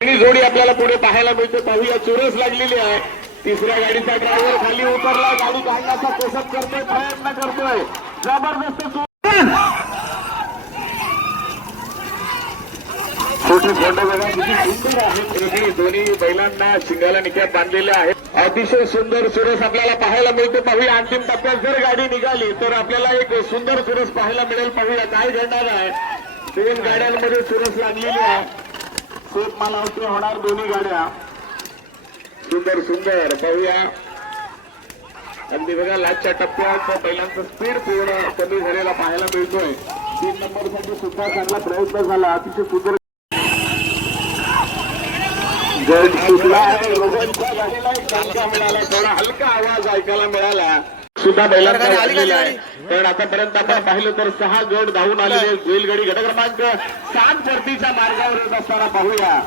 जोडी आपल्याला पुढे पाहायला मिळते. पाहूया, चोरस लागलेली आहे. तिसऱ्या गाडीचा ड्रायव्हर खाली उतरला, गाडी काढण्याचा कोशिश करतोय, प्रयत्न करतोय. जबरदस्त छोटी फोंड बघा किती सुंदर आहे. दोन्ही बैलांना शिंगाला निक्यात बांधलेले आहेत. अतिशय सुंदर चुरस आपल्याला पाहायला मिळते. पाहूया, अंतिम टप्प्यात जर गाडी निघाली तर आपल्याला एक सुंदर चुरस पाहायला मिळेल. पाहूया काय घडणार आहे. दोन गाड्यांमध्ये चुरस लागलेली आहे. सेफ मालावती होणार दोन्ही गाड्या. सुंदर सुंदर पाहूया. अगदी बघा, लास्टच्या टप्प्यात बैलांचा स्पीड पूर्ण कमी झालेला पाहायला मिळतोय. 3 नंबरसाठी सुद्धा चांगला प्रयत्न झाला. अतिशय सुंदर मिळाला, थोडा हलका आवाज ऐकायला मिळाला सुद्धा बैलांना वाजलेला आहे. कारण आतापर्यंत आपण पाहिलं तर 6 गट धावून आलेले. बैलगाडी गट क्रमांक 7 परतीच्या मार्गावर येत असताना पाहूया,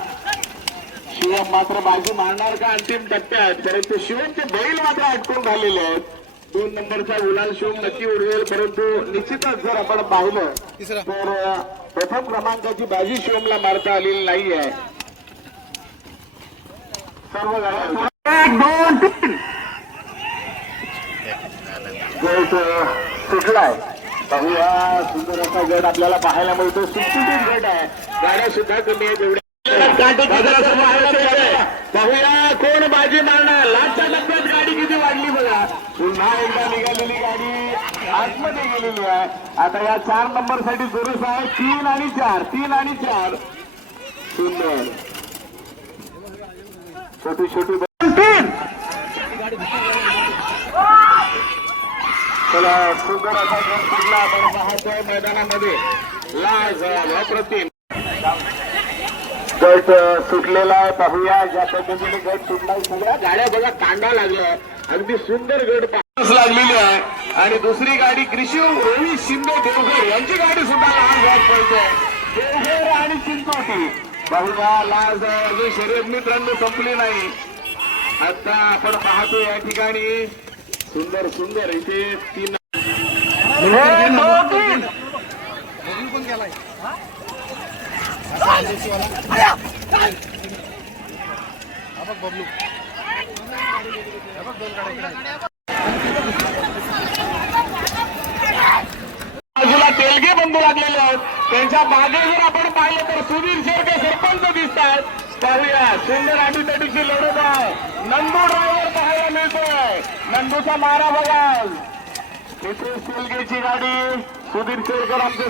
शिवम मात्र बाजी मारणार का अंतिम टप्प्यात. परंतु शिवमचे बैल मात्र अटकून झालेले आहेत. 2 नंबरचा गुलाल शिवम नक्की उडवेल. परंतु निश्चितच जर आपण पाहिलं तर प्रथम क्रमांकाची बाजी शिवमला मारता आलेली नाही आहे. सर्व गाड्या 1 2 3 सुटलाय. पाहूया, सुंदर असा गट आपल्याला पाहायला मिळतो. सुटसुटीत गट आहे. गाड्या सुद्धा कमी आहेत. एवढ्या पाहूया कोण बाजी मारणार. लास्टच्या टप्प्यात गाडी किती वाढली बघा. पुन्हा एकदा निघालेली गाडी आतमध्ये गेलेली आहे. आता या 4 नंबर साठी जोरस आहे. 3 आणि 4 3 आणि 4 सुंदर छोटी छोटी चला, सुंदर असा गट सुटला. आपण पाहतोय मैदानामध्ये लाज अप्रतिम गट सुटलेला आहे. पाहूया ज्या पद्धतीने गट सुटला. सगळ्या गाड्या बघा कांडा लागल्या. अगदी सुंदर गट लागलेली आहे. आणि दुसरी गाडी कृषी रवी शिंदे देवघर यांची गाडी सुद्धा लहान गट पडते. देवघर आणि चिंचोटी. पाहूया, लाज शर्यत मित्रांनो संपली नाही. आता आपण पाहतो या ठिकाणी सुंदर सुंदर इथे 3 बाजूला तेलगे बंधू लागलेले आहेत. त्यांच्या मागे जर आपण पाहिलं तर सुधीर शेरके सरपंच दिसत आहेत. पाहूया, सुंदर अटीतटीची लढत आहे. नंदू ड्रायव्हर पाहायला मिळतोय. नंदूचा मारा बघा. तेलगेची गाडी सुधीर शेरकर आमचे